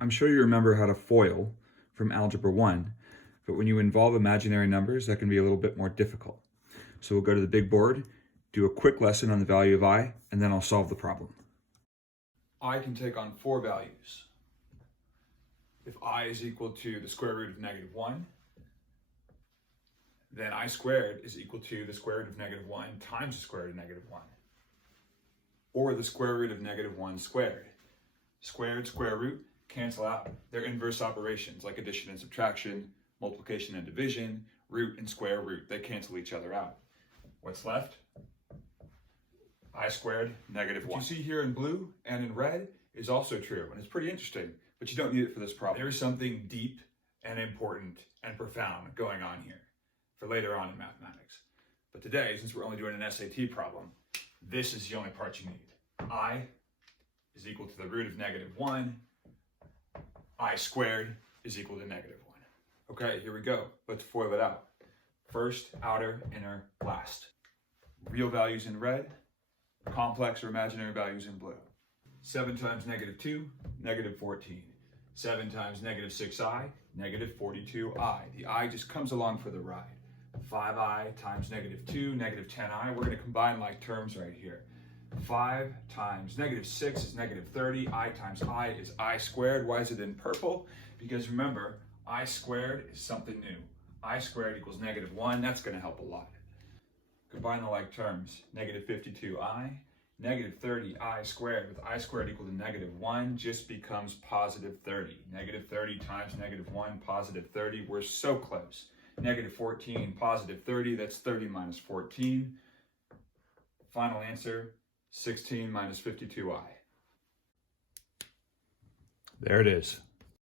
I'm sure you remember how to FOIL from Algebra 1, but when you involve imaginary numbers, that can be a little bit more difficult. So we'll go to the big board, do a quick lesson on the value of I, and then I'll solve the problem. I can take on 4 values. If I is equal to the square root of -1, then I squared is equal to the square root of -1 times the square root of -1, or the square root of -1 squared. Squared, square root, cancel out. They're inverse operations like addition and subtraction, multiplication and division, root and square root. They cancel each other out. What's left? I squared -1. What you see here in blue and in red is also true, and it's pretty interesting, but you don't need it for this problem. There is something deep and important and profound going on here for later on in mathematics. But today, since we're only doing an SAT problem, this is the only part you need. I is equal to the root of -1. I squared is equal to -1. Okay, here we go. Let's FOIL it out. First, outer, inner, last. Real values in red, complex or imaginary values in blue. 7 times -2, -14. 7 times -6i, -42i. The i just comes along for the ride. 5i times -2, -10i. We're going to combine like terms right here. 5 times -6 is -30. I times I is I squared. Why is it in purple? Because remember, I squared is something new. I squared equals -1. That's going to help a lot. Combine the like terms. -52i, -30i squared with I squared equal to -1 just becomes +30. -30 times -1, +30. We're so close. -14, +30. That's 30 minus 14. Final answer, 16 minus 52i. There it is.